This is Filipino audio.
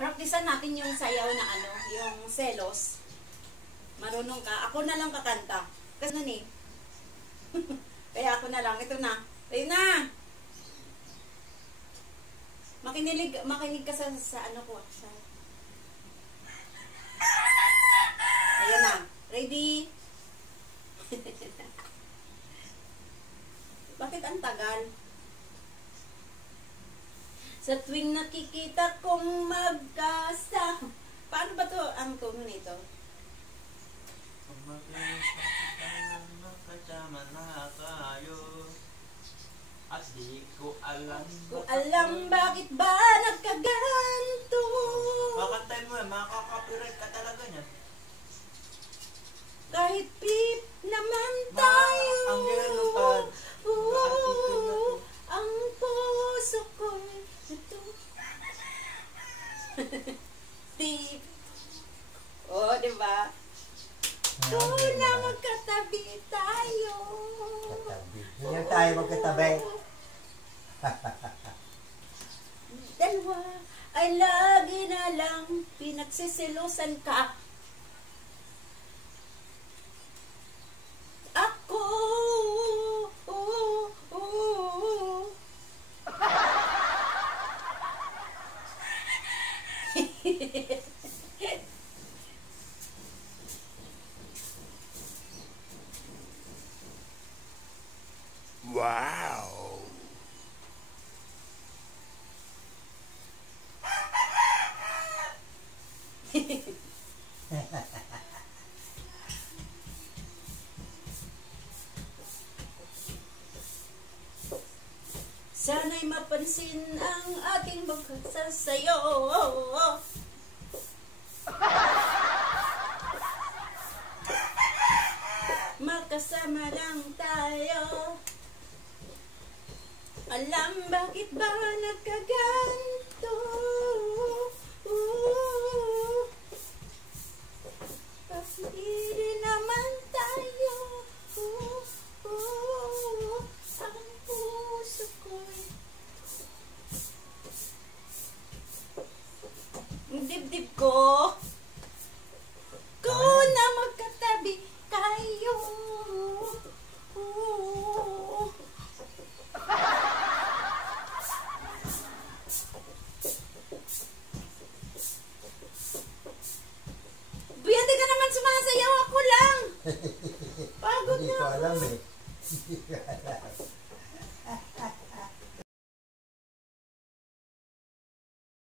Praktisan natin yung sayaw na ano, yung selos. Marunong ka. Ako na lang kakanta. Kasi nun eh. Kaya ako na lang. Ito na. Ayun na! Makinig ka sa ano ko. Ayan na. Ready? Bakit ang tagal? Sa tuwing nakikita kong magkasama. Paano ba to ang tono nito? Kung magkasama na tayo at di ko alam. Kung alam bakit ba nagkaganto. Kakantay mo yan, makaka-copyright ka talaga niya. Kahit pip naman tayo. Ang ganupad. Ang puso ko'y ito. Tip. Oh, diba? Doon na magkatabi tayo. Hindi tayo magkatabi. Dalawa ay lagi na lang pinagsisilusan ka. Ako. Wow! Sana'y mapansin ang aking magsasayo. Magkasama lang tayo. Alam bakit ba nagkaganto? Hindi naman tayo. Ang puso ko'y ang dibdib ko. Kung na magkatabi kayo. Buyan, di ka naman sumasayaw, ako lang. Pagod Hindi na ko ako. alam eh.